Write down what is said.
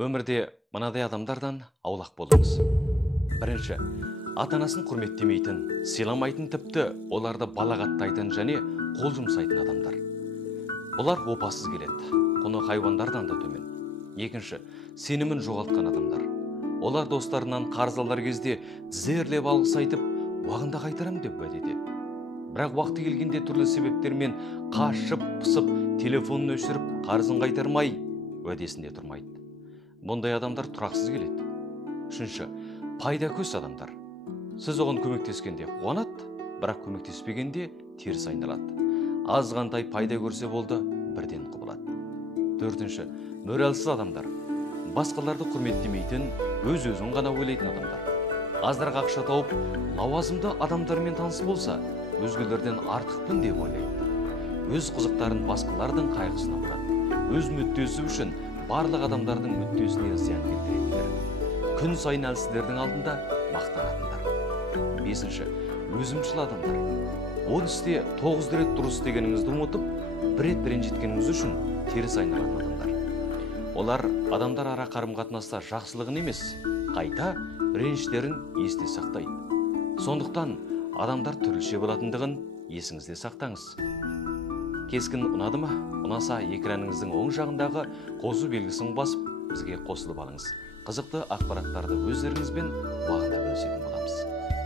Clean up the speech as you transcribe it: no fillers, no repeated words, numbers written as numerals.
Өмірде мынадай адамдардан аулақ болыңыз. Бірінші, ата-анасын құрметтемейтін, сыйламайтын, тіпті оларды балағаттайтын және қол жұмсайтын адамдар. Бұлар опасыз келеді, құны хайуандардан да төмен. Екінші, сенімін жоғалтқан адамдар. Олар достарынан қарыз алар кезде тізерлеп алғыс айтып, уақытында қайтарам деп уәде етеді. Бірақ уақыты келгенде түрлі себептермен қашып, пысып, телефонын өшіріп, қарызын қайтармай, уәдесінде тұрмайды. Бұндай адамдар тұрақсыз келеді. Үшінші, пайдакөз адамдар. Сіз оған көмектескенде қуанады, бірақ көмектеспегенде теріс айналады. Азғантай пайда көрсе болды, бірден құбылады. Төртінші, моральсыз адамдар. Басқаларды құрметтемейтін, өз-өзін ғана ойлайтын адамдар. Аздарға ақша тауып, лауазымды адамдармен таныс болса, өзгелерден артықпын деп ойлайды. Өз қызықтарын басқалардың қайғысына ұрады. Өз мүддесі үшін барлық адамдардың мүддесіне зиян келтіретіндер. Күн сайын әлсіздердің алдында мақтанатындар. Бесінші, өзімшіл адамдар. 10 істе 9 рет дұрыс дегеніңізді ұмытып, бір рет ренжіткеніңіз үшін теріс айналатын адамдар. Олар адамдар ара қарым-қатынаста жақсылығын емес, қайта реніштерін есте сақтайды. Сондықтан адамдар түрліше болатындығын есіңізде сақтаңыз. Кескін ұнады ма? Ұнаса экраныңыздың оң жағындағы қосу белгісін басып, бізге қосылып алыңыз. Қызықты ақпараттарды өздеріңізбен уақытында бөлісетін боламыз.